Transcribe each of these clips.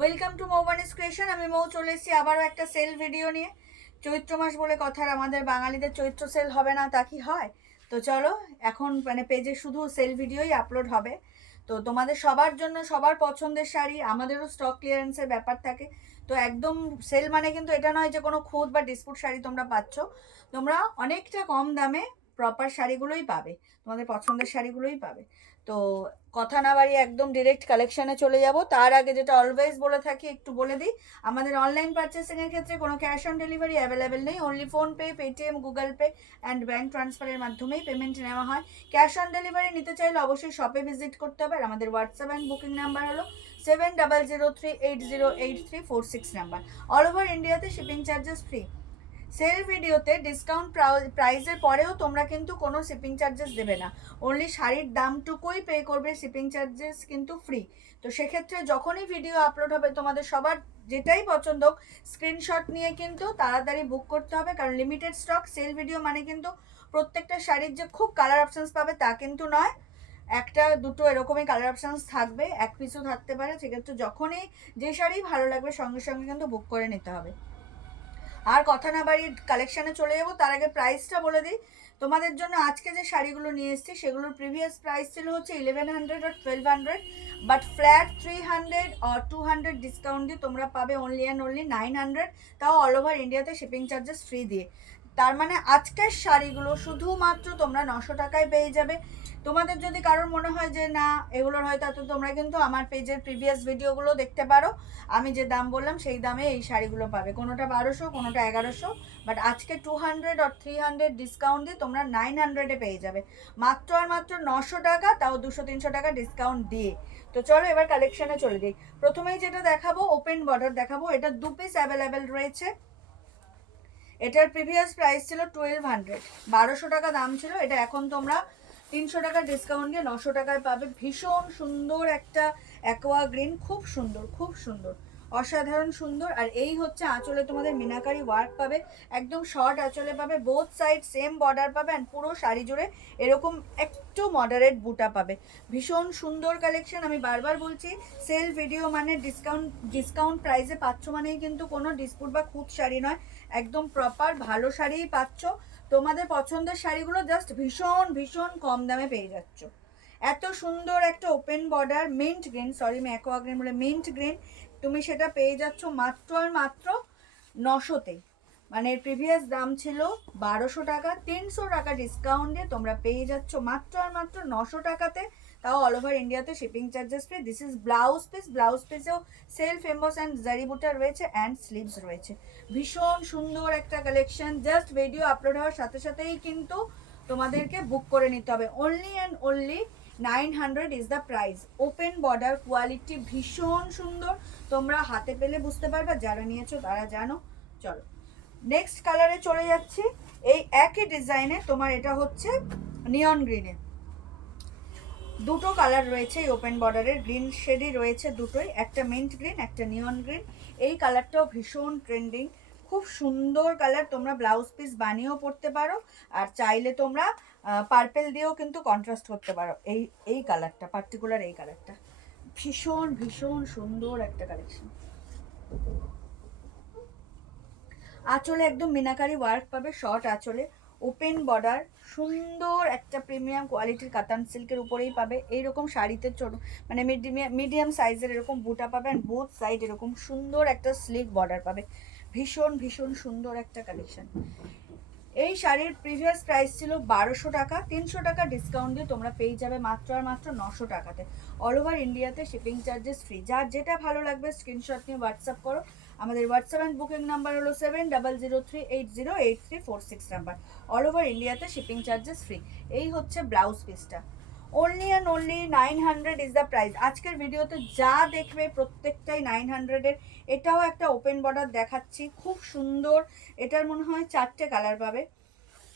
Welcome to মৌবানিস creation. আমি মৌ চলে এসেছি আবারও একটা সেল ভিডিও নিয়ে। চৈত্র মাস বলে কথার, আমাদের বাঙালিদের চৈত্র সেল হবে না তা কি হয়? তো চলো, এখন পেজে শুধু সেল ভিডিওই আপলোড হবে। তো তোমাদের সবার জন্য সবার পছন্দের শাড়ি, আমাদেরও স্টক ক্লিয়ারেন্সের ব্যাপার থাকে। তো একদম সেল মানে কিন্তু এটা নয় যে কোনো খুদ বা ডিসপুট শাড়ি তোমরা পাচ্ছ। তোমরা অনেকটা কম দামে প্রপার শাড়িগুলোই পাবে, তোমাদের পছন্দের শাড়িগুলোই পাবে। তো কথা না বাড়িয়ে একদম ডিরেক্ট কালেকশানে চলে যাব। তার আগে যেটা অলওয়েজ বলে থাকি একটু বলে দিই, আমাদের অনলাইন পারচেসিংয়ের ক্ষেত্রে কোনো ক্যাশ অন ডেলিভারি অ্যাভেলেবেল নেই। Only PhonePe, Paytm, Google pay and bank ট্রান্সফারের মাধ্যমেই পেমেন্ট নেওয়া হয়। ক্যাশ অন ডেলিভারি নিতে চাইলে অবশ্যই শপে ভিজিট করতে হবে। আর আমাদের হোয়াটসঅ্যাপ অ্যান্ড বুকিং নাম্বার হলো 7003808346 নাম্বার। অল ওভার ইন্ডিয়াতে শিপিং চার্জেস ফ্রি। সেল ভিডিওতে ডিসকাউন্ট প্রাইসের পরেও তোমরা কিন্তু কোনো শিপিং চার্জেস দেবে না, অনলি শাড়ির দামটুকুই পে করবে, শিপিং চার্জেস কিন্তু ফ্রি। তো সেক্ষেত্রে যখনই ভিডিও আপলোড হবে তোমাদের সবার যেটাই পছন্দ হোক স্ক্রিনশট নিয়ে কিন্তু তাড়াতাড়ি বুক করতে হবে, কারণ লিমিটেড স্টক। সেল ভিডিও মানে কিন্তু প্রত্যেকটা শাড়ির যে খুব কালার অপশানস পাবে তা কিন্তু নয়, একটা দুটো এরকমই কালার অপশানস থাকবে, এক পিসও থাকতে পারে। সেক্ষেত্রে যখনই যে শাড়ি ভালো লাগবে সঙ্গে সঙ্গে কিন্তু বুক করে নিতে হবে। আর কথা না বাড়িয়ে কালেকশানে চলে যাবো, তার আগে প্রাইসটা বলে দিই তোমাদের জন্য। আজকে যে শাড়িগুলো নিয়ে এসেছি সেগুলোর প্রিভিয়াস প্রাইস ছিল হচ্ছে 1100 আর 1200, বাট ফ্ল্যাট 300 আর 200 ডিসকাউন্ট দিয়ে তোমরা পাবে অনলি অ্যান্ড অনলি 900, তাও অল ওভার ইন্ডিয়াতে শিপিং চার্জেস ফ্রি দিয়ে। তার মানে আজকের শাড়িগুলো শুধুমাত্র তোমরা 900 টাকায় পেয়ে যাবে। তোমাদের যদি কারোর মনে হয় যে না এগুলোর হয়তো এত, তোমরা কিন্তু আমার পেজের প্রিভিয়াস ভিডিওগুলো দেখতে পারো। আমি যে দাম বললাম সেই দামে এই শাড়িগুলো পাবে, কোনোটা 1200, কোনোটা 1100, বাট আজকে 200 আর 300 ডিসকাউন্ট দিয়ে তোমরা 900-এ পেয়ে যাবে, মাত্র আর মাত্র 900 টাকা, তাও 200-300 টাকা ডিসকাউন্ট দিয়ে। তো চলো এবার কালেকশানে চলে যাই। প্রথমেই যেটা দেখাবো ওপেন বর্ডার দেখাবো, এটা 2 পিস অ্যাভেলেবেল রয়েছে। এটার প্রিভিয়াস প্রাইস ছিল 1200, 1200 টাকা দাম ছিল। এটা এখন তোমরা 300 টাকা ডিসকাউন্ট দিয়ে 900 টাকায় পাবে। ভীষণ সুন্দর একটা অ্যাকোয়া গ্রিন, খুব সুন্দর, খুব সুন্দর, অসাধারণ সুন্দর। আর এই হচ্ছে আঁচলে তোমাদের মিনাকারি ওয়ার্ক পাবে, একদম শর্ট আঁচলে পাবে, বোথ সাইড সেম বর্ডার পাবে, অ্যান্ড পুরো শাড়ি জুড়ে এরকম একটু মডারেট বুটা পাবে। ভীষণ সুন্দর কালেকশন। আমি বারবার বলছি সেল ভিডিও মানে ডিসকাউন্ট প্রাইসে পাচ্ছ মানেই কিন্তু কোনো ডিসপুট বা খুদ শাড়ি নয়, একদম প্রপার ভালো শাড়িই পাচ্ছ। তোমাদের পছন্দের শাড়িগুলো জাস্ট ভীষণ ভীষণ কম দামে পেয়ে যাচ্ছ। এত সুন্দর একটা open border mint green, sorry আমি অ্যাকোয়া গ্রিন বলে মিন্ট গ্রিন, তুমি সেটা পেয়ে যাচ্ছ মাত্র আর মাত্র 900-তে। মানে প্রিভিয়াস দাম ছিল 1200 টাকা, 300 টাকা ডিসকাউন্ট দিয়ে তোমরা পেয়ে যাচ্ছ মাত্র আর মাত্র 900 টাকাতে, তাও অল ওভার ইন্ডিয়াতে shipping charges free. This is blouse piece, blouse পিসেও self emboss and zari buta রয়েছে অ্যান্ড স্লিভস রয়েছে। ভীষণ সুন্দর একটা কালেকশন। জাস্ট ভিডিও আপলোড হওয়ার সাথে সাথেই কিন্তু তোমাদেরকে বুক করে নিতে হবে। Only and only 900 is the price. Open border, quality ভীষণ সুন্দর, তোমরা হাতে পেলে বুঝতে পারবে, যারা নিয়েছো তারা জানো। চলো নেক্সট কালারে চলে যাচ্ছি। এই একই ডিজাইনে তোমার এটা হচ্ছে নিয়ন গ্রিনে, দুটো কালার রয়েছে এই ওপেন বর্ডারের, গ্রিন শেডই রয়েছে দুটোই, একটা মিন্ট গ্রিন একটা নিয়ন গ্রিন। এই কালারটাও ভীষণ ট্রেন্ডিং, খুব সুন্দর কালার। তোমরা ব্লাউজ পিস বানিয়েও পরতে পারো, আর চাইলে তোমরা পার্পেল দিয়েও কিন্তু কন্ট্রাস্ট করতে পারো। এই এই কালারটা পার্টিকুলার, এই কালারটা ভীষণ ভীষণ সুন্দর একটা কালেকশন। আঁচলে একদম মিনাকারি ওয়ার্ক পাবে, শর্ট আঁচলে, ওপেন বর্ডার, সুন্দর একটা প্রিমিয়াম কোয়ালিটির কাতান সিল্কের উপরেই পাবে। এইরকম শাড়িতে ছোট মানে মিডিয়াম সাইজের এরকম বুটা পাবে, অ্যান্ড বোথ সাইড এরকম সুন্দর একটা স্লিক বর্ডার পাবে। ভীষণ ভীষণ সুন্দর একটা কালেকশন। এই শাড়ির প্রিভিয়াস প্রাইস ছিল 1200 টাকা, 300 টাকা ডিসকাউন্ট দিয়ে তোমরা পেয়ে যাবে মাত্র আর মাত্র 900 টাকাতে। অল ওভার ইন্ডিয়াতে শিপিং চার্জেস ফ্রি। যার যেটা ভালো লাগবে স্ক্রিনশট নিয়ে হোয়াটসঅ্যাপ করো। আমাদের হোয়াটসঅ্যাপ অ্যান্ড বুকিং নাম্বার হলো 7003808346 নাম্বার। অল ওভার ইন্ডিয়াতে শিপিং চার্জেস ফ্রি। এই হচ্ছে ব্লাউজ পিসটা। Only and only 900 is the price. আজকের ভিডিওতে যা দেখবে প্রত্যেকটাই 900-এর। এটাও একটা ওপেন বর্ডার দেখাচ্ছি, খুব সুন্দর। এটার মনে হয় 4টে কালার পাবে।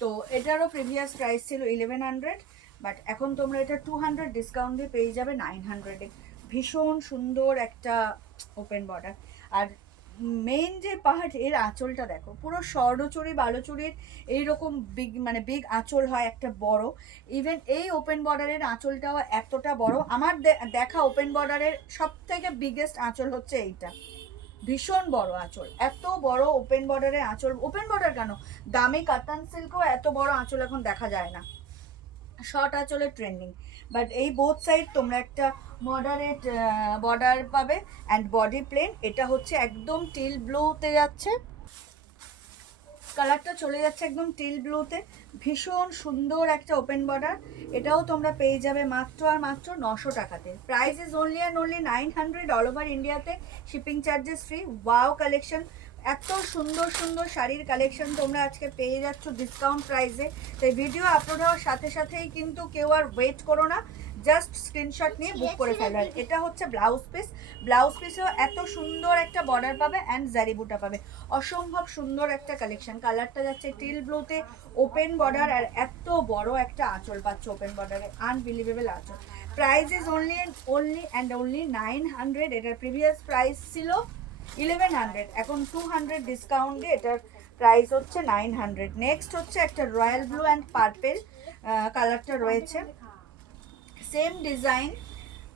তো এটারও প্রিভিয়াস প্রাইস ছিল 1100, বাট এখন তোমরা এটা 200 ডিসকাউন্ট দিয়ে পেয়ে যাবে 900-এ। ভীষণ সুন্দর একটা ওপেন বর্ডার। আর মেইন যে পার্ট, এর আঁচলটা দেখো, পুরো স্বর্ণচুরি বালুচুরির এইরকম বিগ মানে বিগ আঁচল হয় একটা বড়। ইভেন এই ওপেন বর্ডারের আঁচলটাও এতটা বড়। আমার দেখা ওপেন বর্ডারের সব থেকে বিগেস্ট আঁচল হচ্ছে এইটা, ভীষণ বড় আঁচল, এত বড় ওপেন বর্ডারের আঁচল। ওপেন বর্ডার কেন, দামি কাতান সিল্কও এত বড় আঁচল এখন দেখা যায় না, শর্ট আঁচলের ট্রেন্ডিং। বাট এই বোথ সাইড তোমরা একটা মডারেট বর্ডার পাবে অ্যান্ড বডি প্লেন। এটা হচ্ছে একদম টিল ব্লুতে যাচ্ছে, কালারটা চলে যাচ্ছে একদম টিল ব্লুতে, ভীষণ সুন্দর একটা ওপেন বর্ডার। এটাও তোমরা পেয়ে যাবে মাত্র আর মাত্র 900 টাকাতে। Price is only and only 900, all over ইন্ডিয়াতে, shipping charges free. Wow collection, এত সুন্দর সুন্দর শাড়ির কালেকশন তোমরা আজকে পেয়ে যাচ্ছ ডিসকাউন্ট প্রাইসে। তাই ভিডিও আপলোড হওয়ার সাথে সাথেই কিন্তু কেউ আর ওয়েট করো না, জাস্ট স্ক্রিনশট নিয়ে বুক করে ফেলার। এটা হচ্ছে ব্লাউজ পিস, ব্লাউজ পিসেও এত সুন্দর একটা বর্ডার পাবে অ্যান্ড জারি বুটা পাবে, অসম্ভব সুন্দর একটা কালেকশন। কালারটা যাচ্ছে টিল ব্লুতে, ওপেন বর্ডার আর এত বড় একটা আঁচল পাচ্ছ ওপেন বর্ডারে, আনবিলিভেবল আঁচল। Price is only and only 900। এটার প্রিভিয়াস প্রাইস ছিল 1100, এখন 200 ডিসকাউন্ট দিয়ে এটার প্রাইস হচ্ছে 900। নেক্সট হচ্ছে একটা রয়্যাল ব্লু অ্যান্ড পার্পেল কালারটা রয়েছে, সেম ডিজাইন,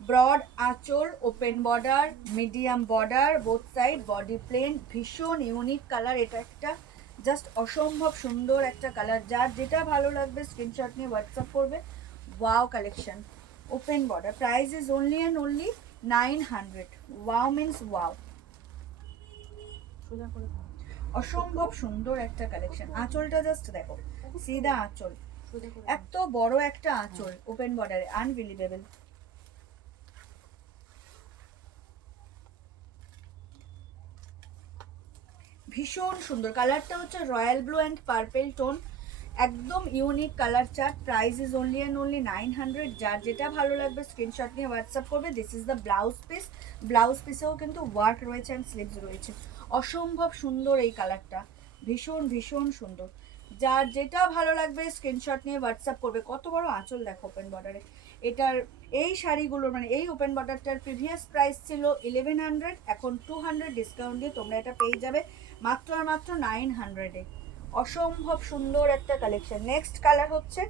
ব্রড আঁচল, open border, medium border, both side, body plain, ভীষণ ইউনিক কালার। এটা একটা জাস্ট অসম্ভব সুন্দর একটা কালার, যার যেটা ভালো লাগবে স্ক্রিনশট নিয়ে হোয়াটসঅ্যাপ করবে। Wow collection, open border, price is only and only 900। Wow means wow, অসম্ভব সুন্দর একটা কালেকশন। আঁচলটা জাস্ট দেখো, সিধা আঁচল, এত বড় একটা আঁচল ওপেন বর্ডারে, আনবিলিভেবল। ভীষণ সুন্দর কালারটা হচ্ছে royal blue and purple tone, একদম unique colour chart. Price is only and only 900। যার যেটা ভালো লাগবে স্ক্রিনশট নিয়ে হোয়াটসঅ্যাপ করবে। This is the blouse piece, blouse পিসেও কিন্তু ওয়ার্ক রয়েছে অ্যান্ড স্লিভস রয়েছে, অসম্ভব সুন্দর এই কালারটা, ভীষণ ভীষণ সুন্দর। যার যেটা ভালো লাগবে স্ক্রিনশট নিয়ে হোয়াটসঅ্যাপ করবে। কত বড় আঁচল দেখো ওপেন বর্ডারে। এটার এই শাড়িগুলোর মানে এই ওপেন বর্ডারটার প্রিভিয়াস প্রাইস ছিল 1100, এখন 200 ডিসকাউন্ট দিয়ে তোমরা এটা পেয়ে যাবে মাত্র আর মাত্র 900-এ। অসম্ভব সুন্দর একটা কালেকশন। নেক্সট কালার হচ্ছে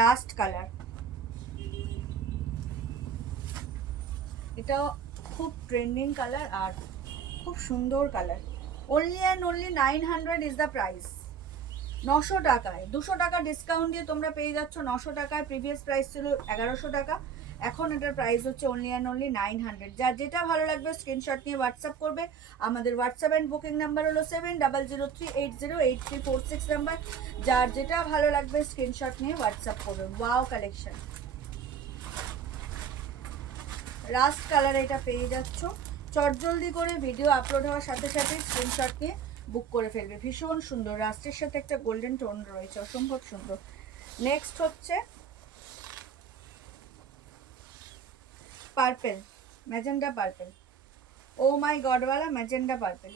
রাস্ট কালার, এটাও খুব ট্রেন্ডিং কালার আর খুব সুন্দর colour. Only and only 900 is the price. 900 টাকায়, 200 টাকা ডিসকাউন্ট দিয়ে তোমরা পেয়ে যাচ্ছ 900 টাকায়। প্রিভিয়াস প্রাইস ছিল 1100 টাকা, এখন এটার প্রাইস হচ্ছে অনলি অ্যান্ড অনলি 900। যার যেটা ভালো লাগবে স্ক্রিনশট নিয়ে হোয়াটসঅ্যাপ করবে। আমাদের হোয়াটসঅ্যাপ অ্যান্ড বুকিং নাম্বার হলো 7003808346 নাম্বার। যার যেটা ভালো লাগবে স্ক্রিনশট নিয়ে হোয়াটসঅ্যাপ করবে। ওয়াও কালেকশন, রাস্ট কালার এটা পেয়ে যাচ্ছ। চটজলদি করে ভিডিও আপলোড হওয়ার সাথে সাথে স্ক্রিনশট নিয়ে বুক করে ফেলবে। ভীষণ সুন্দর, রাস্টের সাথে একটা গোল্ডেন টোন রয়েছে, অসম্ভব সুন্দর। নেক্সট হচ্ছে পার্পেল, ম্যাজেন্ডা পার্পেল, ও মাই গডওয়ালা ম্যাজেন্ডা পার্পেল।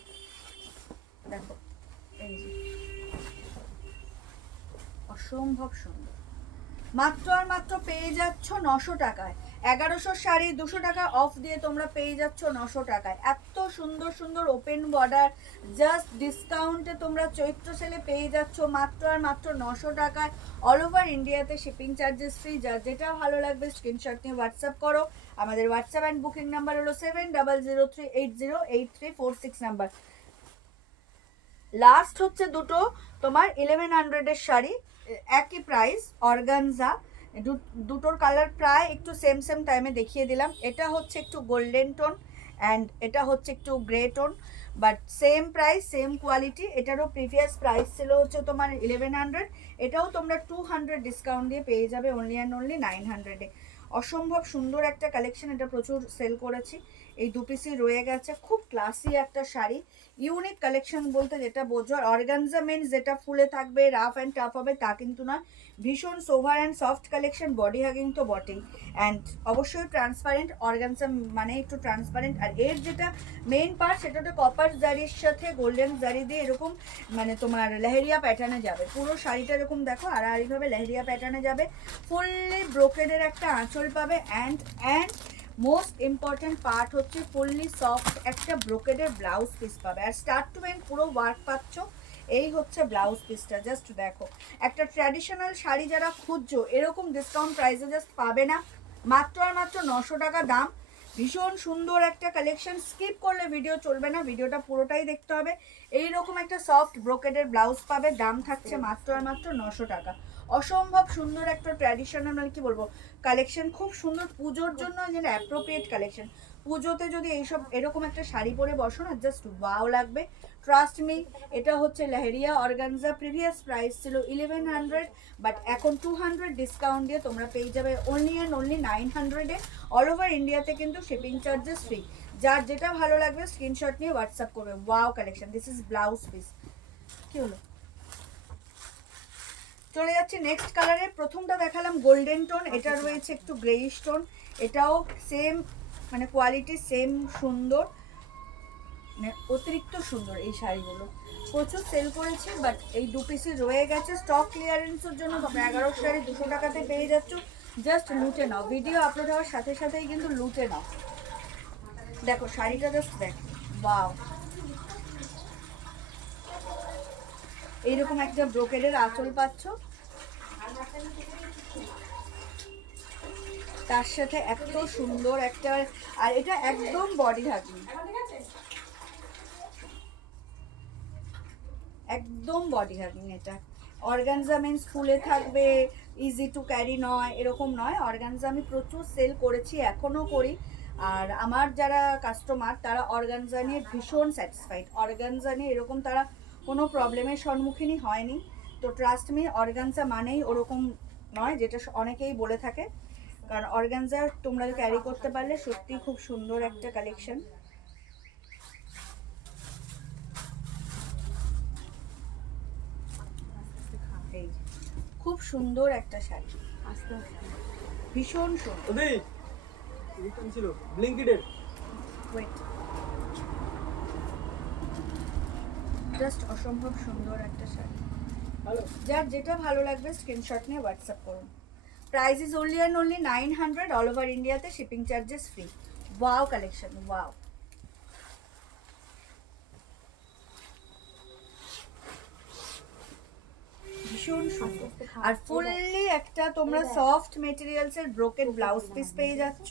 দেখো এই যে অসম্ভব সুন্দর, মাত্র আর মাত্র পেয়ে যাচ্ছ 900 টাকায়। 1100 শাড়ি 200 টাকা অফ দিয়ে তোমরা পেয়ে যাচ্ছ 900 টাকায়। এত সুন্দর সুন্দর ওপেন বর্ডার জাস্ট ডিসকাউন্টে তোমরা চৈত্র সেলে পেয়ে যাচ্ছ মাত্র আর মাত্র 900 টাকায়। অল ওভার ইন্ডিয়াতে শিপিং চার্জেস ফ্রি। যার যেটা ভালো লাগবে স্ক্রিনশট নিয়ে হোয়াটসঅ্যাপ করো। আমাদের হোয়াটসঅ্যাপ অ্যান্ড বুকিং নাম্বার হলো 7003808346 নাম্বার। লাস্ট হচ্ছে দুটো তোমার 1100-এর শাড়ি, একই প্রাইস, অর্গানজা। দুটোর কালার প্রায় একটু সেম সেম টাইমে দেখিয়ে দিলাম। এটা হচ্ছে একটু গোল্ডেন টোন অ্যান্ড এটা হচ্ছে একটু grey tone, but same price same quality. এটারও প্রিভিয়াস প্রাইস ছিল হচ্ছে তোমার 1100, এটাও তোমরা 200 ডিসকাউন্ট দিয়ে পেয়ে যাবে অনলি অ্যান্ড অনলি 900-এ। অসম্ভব সুন্দর একটা কালেকশন, এটা প্রচুর সেল করেছি। এই দু পিসই রয়ে গেছে, খুব ক্লাসি একটা শাড়ি। ইউনিক কালেকশন বলতে যেটা বোঝো, অর্গানজা মিন্স যেটা ফুলে থাকবে রাফ অ্যান্ড টাফ হবে তা কিন্তু না, ভীষণ sober and soft collection, body hugging তো বটেই, অ্যান্ড অবশ্যই ট্রান্সপারেন্ট। অর্গানজা মানে একটু ট্রান্সপারেন্ট। আর এর যেটা মেইন পার্ট সেটা তো কপার জারির সাথে গোল্ডেন জারি দিয়ে এরকম মানে তোমার লেহেরিয়া প্যাটার্নে যাবে পুরো শাড়িটা। এরকম দেখো আড়াআড়িভাবে লেহেরিয়া প্যাটার্নে যাবে, ফুললি ব্রোকেডের একটা আঁচল পাবে অ্যান্ড মোস্ট ইম্পর্টেন্ট পার্ট হচ্ছে ফুললি সফট একটা ব্রোকেডের ব্লাউজ পিস পাবে, আর স্টার্ট টু এন্ড পুরো ওয়ার্ক পাচ্ছ। এই হচ্ছে ব্লাউজ পিসটা, জাস্ট দেখো। একটা ট্র্যাডিশনাল শাড়ি যারা খুঁজছো এরকম ডিসকাউন্ট প্রাইসে জাস্ট পাবে না, মাত্র আর মাত্র 900 টাকা দাম। ভীষণ সুন্দর একটা কালেকশন, স্কিপ করলে ভিডিও চলবে না, ভিডিওটা পুরোটাই দেখতে হবে। এইরকম একটা সফট ব্রোকেডের ব্লাউজ পাবে, দাম থাকছে মাত্র আর মাত্র 900 টাকা। অসম্ভব সুন্দর একটা ট্র্যাডিশনাল মানে কি বলবো কালেকশন, খুব সুন্দর পুজোর জন্য যেন অ্যাপ্রোপ্রিয়েট কালেকশন। পুজোতে যদি এইসব এরকম একটা শাড়ি পরে বসো না, জাস্ট ওয়াও লাগবে, ট্রাস্ট মি। এটা হচ্ছে লেহেরিয়া অর্গানজা, প্রিভিয়াস প্রাইস ছিল 1100, বাট এখন 200 ডিসকাউন্ট দিয়ে তোমরা পেয়ে যাবে অনলি অ্যান্ড অনলি 900-এ। অল ওভার ইন্ডিয়াতে কিন্তু শিপিং চার্জেস ফ্রি। যার যেটা ভালো লাগবে স্ক্রিনশট নিয়ে হোয়াটসঅ্যাপ করবে। Wow collection, this is blouse piece. কি হলো, চলে যাচ্ছে নেক্সট কালারে। প্রথমটা দেখালাম গোল্ডেন টোন, এটা রয়েছে একটু গ্রেইশ টোন, এটাও সেম মানে কোয়ালিটি সেম, সুন্দর মানে অতিরিক্ত সুন্দর। এই শাড়িগুলো প্রচুর সেল করেছে, বাট এই 2 পিসই রয়ে গেছে। স্টক ক্লিয়ারেন্সের জন্য তোমরা 11 শাড়ি 200 টাকাতে পেয়ে যাচ্ছ, জাস্ট লুটে নাও। ভিডিও আপলোড হওয়ার সাথে সাথেই কিন্তু লুটে নাও। দেখো শাড়িটা জাস্ট দেখো, বাও। এইরকম একটা ব্রোকেডের আঁচল পাচ্ছ, তার সাথে এত সুন্দর একটা, আর এটা একদম বডি থাকবে, একদম বডি হাগিং। এটা অর্গানজা মিন্স ফুলে থাকবে, ইজি টু ক্যারি নয়, এরকম নয়। অর্গানজা আমি প্রচুর সেল করেছি, এখনও করি, আর আমার যারা কাস্টমার তারা অর্গানজা নিয়ে ভীষণ স্যাটিসফাইড। অর্গানজা নিয়ে এরকম তারা কোনো প্রবলেমের সম্মুখীনই হয়নি। তো ট্রাস্ট মি, অর্গানজা মানেই ওরকম নয় যেটা অনেকেই বলে থাকে, কারণ অর্গানজা তোমরা ক্যারি করতে পারলে সত্যি খুব সুন্দর একটা কালেকশন। খুব সুন্দর একটা শাড়ি, ভীষণ সুন্দর। জাস্ট অসম্ভব সুন্দর একটা শাড়ি। যার যেটা ভালো লাগবে স্ক্রিনশট নিয়ে হোয়াটসঅ্যাপ করুন। Price is only and only 900, all over ইন্ডিয়াতে shipping charges free. Wow collection, wow. ভীষণ সুন্দর, আর ফুললি একটা তোমরা সফট মেটেরিয়ালসের ব্রোকেড ব্লাউজ পিস পেয়ে যাচ্ছ।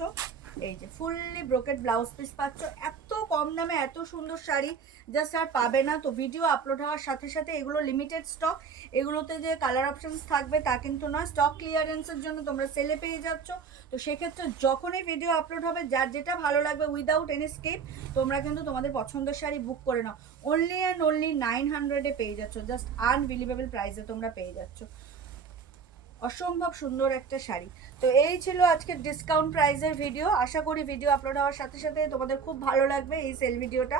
এই যে ফুললি ব্রোকেড ব্লাউজ পিস পাচ্ছ, এত কম দামে এত সুন্দর শাড়ি জাস্ট আর পাবে না। তো ভিডিও আপলোড হওয়ার সাথে সাথে এগুলো লিমিটেড স্টক, এগুলোতে যে কালার অপশনস থাকবে তা কিন্তু নয়, স্টক ক্লিয়ারেন্সের জন্য তোমরা সেলে পেয়ে যাচ্ছ। তো সেক্ষেত্রে যখনই ভিডিও আপলোড হবে যার যেটা ভালো লাগবে উইদাউট এনি স্কিপ তোমরা কিন্তু তোমাদের পছন্দের শাড়ি বুক করে নাও। অনলি অ্যান্ড অনলি 900-এ পেয়ে যাচ্ছ, জাস্ট আনবিলিভেবল প্রাইসে তোমরা পেয়ে যাচ্ছ। অসম্ভব সুন্দর একটা শাড়ি। তো এই ছিল আজকের ডিসকাউন্ট প্রাইসের ভিডিও। আশা করি ভিডিও আপলোড হওয়ার সাথে সাথে তোমাদের খুব ভালো লাগবে এই সেল ভিডিওটা।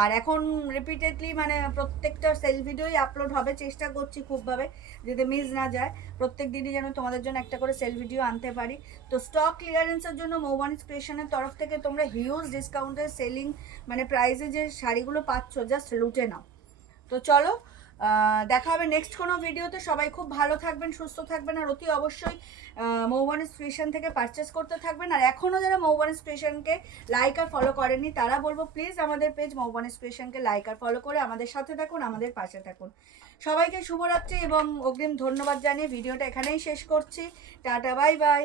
আর এখন রিপিটেডলি মানে প্রত্যেকটা সেল ভিডিওই আপলোড হবে, চেষ্টা করছি খুবভাবে যাতে মিস না যায়, প্রত্যেক দিনই যেন তোমাদের জন্য একটা করে সেল ভিডিও আনতে পারি। তো স্টক ক্লিয়ারেন্সের জন্য মৌবানি ক্রিয়েশনের তরফ থেকে তোমরা হিউজ ডিসকাউন্টের সেলিং মানে প্রাইসে যে শাড়িগুলো পাচ্ছ জাস্ট লুটে নাও। তো চলো দেখা হবে নেক্সট কোনো ভিডিওতে। সবাই খুব ভালো থাকবেন, সুস্থ থাকবেন, আর অতি অবশ্যই মৌবানি ক্রিয়েশন থেকে পারচেস করতে থাকবেন। আর এখনও যারা মৌবানি ক্রিয়েশনকে লাইক আর ফলো করেননি তারা বলবো প্লিজ আমাদের পেজ মৌবানি ক্রিয়েশনকে লাইক আর ফলো করে আমাদের সাথে থাকুন, আমাদের পাশে থাকুন। সবাইকে শুভরাত্রি এবং অগ্রিম ধন্যবাদ জানিয়ে ভিডিওটা এখানেই শেষ করছি। Tata, bye bye.